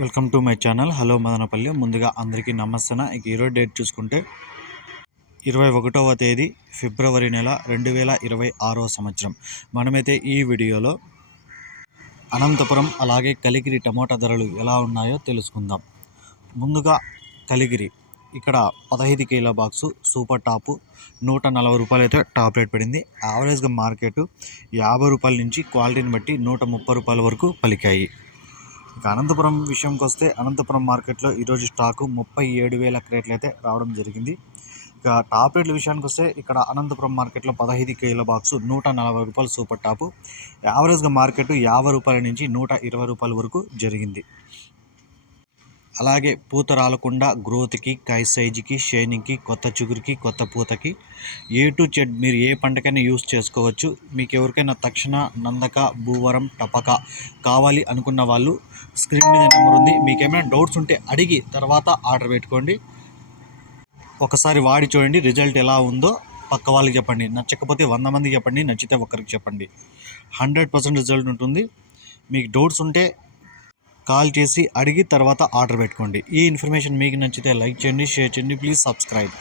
Welcome to my channel. Hello Madanapalle. ముందుగా అందరికీ నమస్తన. ఇక ఈరోజు డేట్ చూసుకుంటే ఇరవై ఒకటవ తేదీ ఫిబ్రవరి నెల రెండు వేల ఇరవై ఆరో సంవత్సరం. మనమైతే ఈ వీడియోలో అనంతపురం అలాగే కలిగిరి టమోటా ధరలు ఎలా ఉన్నాయో తెలుసుకుందాం. ముందుగా కలిగిరి. ఇక్కడ పదహైదు కేల బాక్సు సూపర్ టాపు నూట నలభై రూపాయలు అయితే టాప్ రేట్ పడింది. యావరేజ్గా మార్కెట్ యాభై రూపాయల నుంచి క్వాలిటీని బట్టి నూట ముప్పై రూపాయల వరకు పలికాయి. ఇక అనంతపురం విషయంకి వస్తే అనంతపురం మార్కెట్లో ఈరోజు స్టాకు ముప్పై ఏడు వేల క్రేట్లు అయితే రావడం జరిగింది. ఇక టాప్ రేట్ల విషయానికి వస్తే ఇక్కడ అనంతపురం మార్కెట్లో పదహైదు కేల బాక్స్ నూట నలభై రూపాయలు సూపర్ టాపు. యావరేజ్గా మార్కెట్ యాభై రూపాయల నుంచి నూట ఇరవై రూపాయల వరకు జరిగింది. అలాగే పూత రాలకుండా గ్రోత్కి కాయ సైజుకి షైనింగ్కి కొత్త చిగురికి కొత్త పూతకి ఏ టు జెడ్ మీరు ఏ పంటకైనా యూస్ చేసుకోవచ్చు. మీకు ఎవరికైనా తక్షణ నందక భూవరం టపక కావాలి అనుకున్న వాళ్ళు స్క్రీన్ మీద నెంబర్ ఉంది. మీకు ఏమైనా డౌట్స్ ఉంటే అడిగి తర్వాత ఆర్డర్ పెట్టుకోండి. ఒకసారి వాడి చూడండి రిజల్ట్ ఎలా ఉందో. పక్క వాళ్ళకి చెప్పండి నచ్చకపోతే వంద మందికి చెప్పండి నచ్చితే ఒకరికి చెప్పండి. హండ్రెడ్ పర్సెంట్ రిజల్ట్ ఉంటుంది. మీకు డౌట్స్ ఉంటే కాల్ చేసి అడిగి తర్వాత ఆర్డర్ పెట్టుకోండి. ఈ ఇన్ఫర్మేషన్ మీకు నచ్చితే లైక్ చేయండి షేర్ చేయండి ప్లీజ్ సబ్స్క్రైబ్.